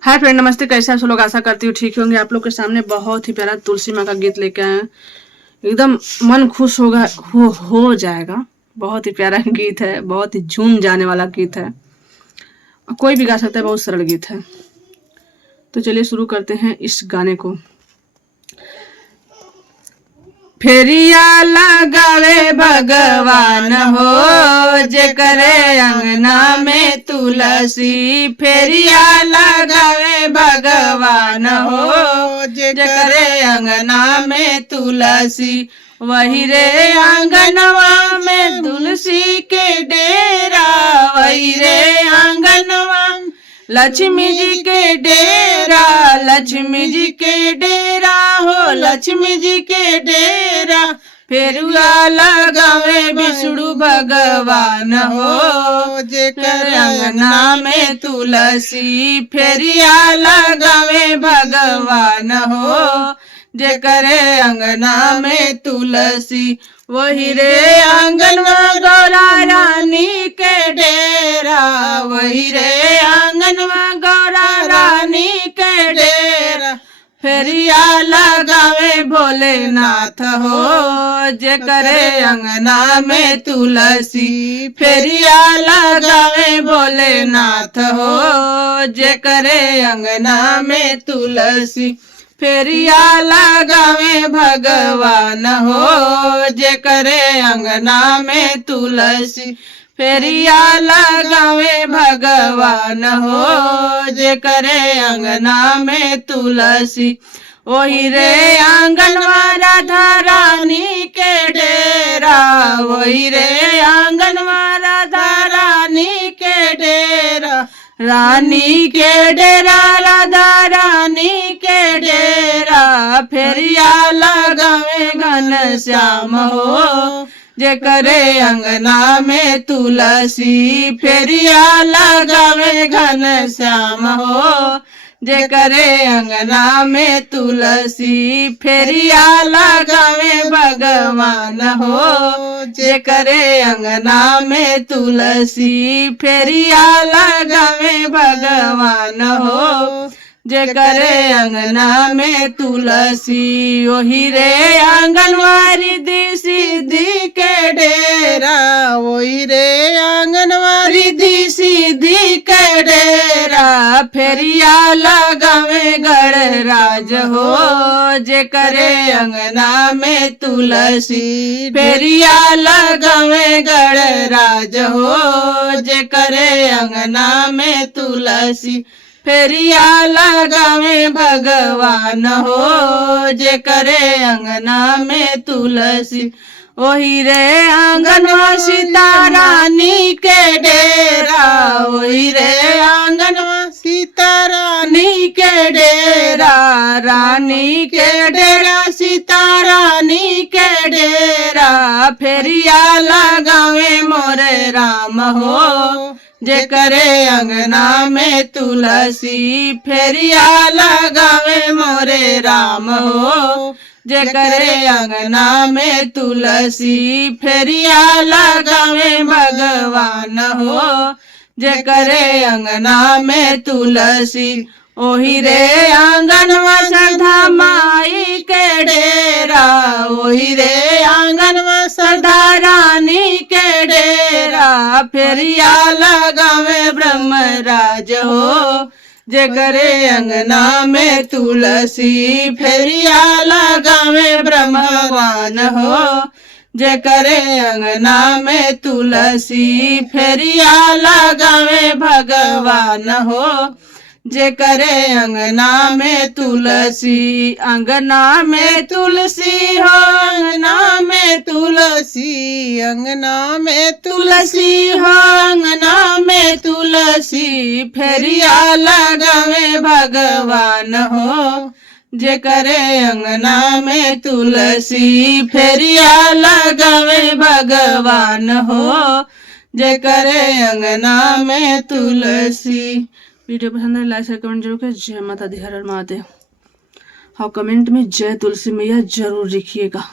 Hi friend, नमस्ते। कैसे आप सब लोग? आशा करती हूँ ठीक होंगे। आप लोग के सामने बहुत ही प्यारा तुलसी माँ का गीत लेके आए हैं। एकदम मन खुश होगा, हो जाएगा। बहुत ही प्यारा गीत है, बहुत ही झूम जाने वाला गीत है। कोई भी गा सकता है, बहुत सरल गीत है। तो चलिए शुरू करते हैं इस गाने को। फेरिया लगावे भगवान हो, जे करे अंगना में तुलसी। फेरिया लगावे भगवान हो, जे करे अंगना में तुलसी। वही रे आंगनवा में तुलसी के डेरा, वही रे आंगनवा लक्ष्मी जी के डेरा, लक्ष्मी जी के डेरा हो, लक्ष्मी जी के डेरा। फेरुआ लगावे विष्णु भगवान हो, जेकर अंगना में तुलसी। फेरिया लगावे भगवान हो, जेकर अंगना में तुलसी। वही रे आंगनवा गौरा रानी के डेरा, वही रे आंगनवा गौरा रानी के डेरा। फेरिया लगावे भोलेनाथ हो, जे करे अंगना में तुलसी। फेरिया लगावे भोलेनाथ हो, जे करे अंगना में तुलसी। फेरिया लगावे भगवान हो, जे करे अंगना में तुलसी। फेरिया लगावे भगवान हो, जे करे अंगना में तुलसी। वही रे आंगनवा राधा रानी के डेरा, वही रे आंगनवा राधा रानी के डेरा। रानी के डेरा, राधा रानी के डेरा। फेरिया लगावे घन श्याम हो, जे करे अंगना में तुलसी। फेरिया लगावे घन श्याम हो, जे करे अंगना में तुलसी। फेरिया लगावे भगवान हो, जे करे अंगना में तुलसी। फेरिया लगावे भगवान हो, जे करे अंगना में तुलसी। ओही रे आंगनवारी दी सीधी के डेरा, वही रे आंगनवारी दी सीधी के डेरा। फेरिया लगावे गणराज हो, जे करे अंगना में तुलसी। फेरिया लगावे गणराज हो, जे करे अंगना में तुलसी। फेरिया लगावे भगवान हो, जे करे अंगना में तुलसी। वही रे आंगनवा सीता रानी के डेरा, वही रे आंगनवा सीता रानी के डेरा। रानी के डेरा, सीता रानी के डेरा। फेरिया लगावे मोरे राम हो, जे करे अंगना में तुलसी। फेरिया लगावे मोरे राम हो, जे करे अंगना में तुलसी। फेरिया लगावे भगवान हो, जे करे अंगना में तुलसी। ओही रे आंगनवा श्रद्धा माई के डेरा, ओही रे आंगनवा श्रद्धा रानी के डेरा। फेरिया लगावे ब्रह्मराज हो, जे करे अंगना में तुलसी। फेरिया लगावे ब्रह्मवान हो, जे करे अंगना में तुलसी। फेरिया लगावे भगवान हो, जे करे अंगना में तुलसी। अंगना में तुलसी हो, अंगना में तुलसी। अंगना में तुलसी हो, अंगना में तुलसी। फेरिया लगावे भगवान हो, जे करे अंगना में तुलसी। फेरिया लगावे भगवान हो, जे करे अंगना में तुलसी। वीडियो पसंद है लाइक शेयर कमेंट जरूर करें। जय माता दी, हर हर महादेव। और कमेंट में जय तुलसी मैया जरूर लिखिएगा।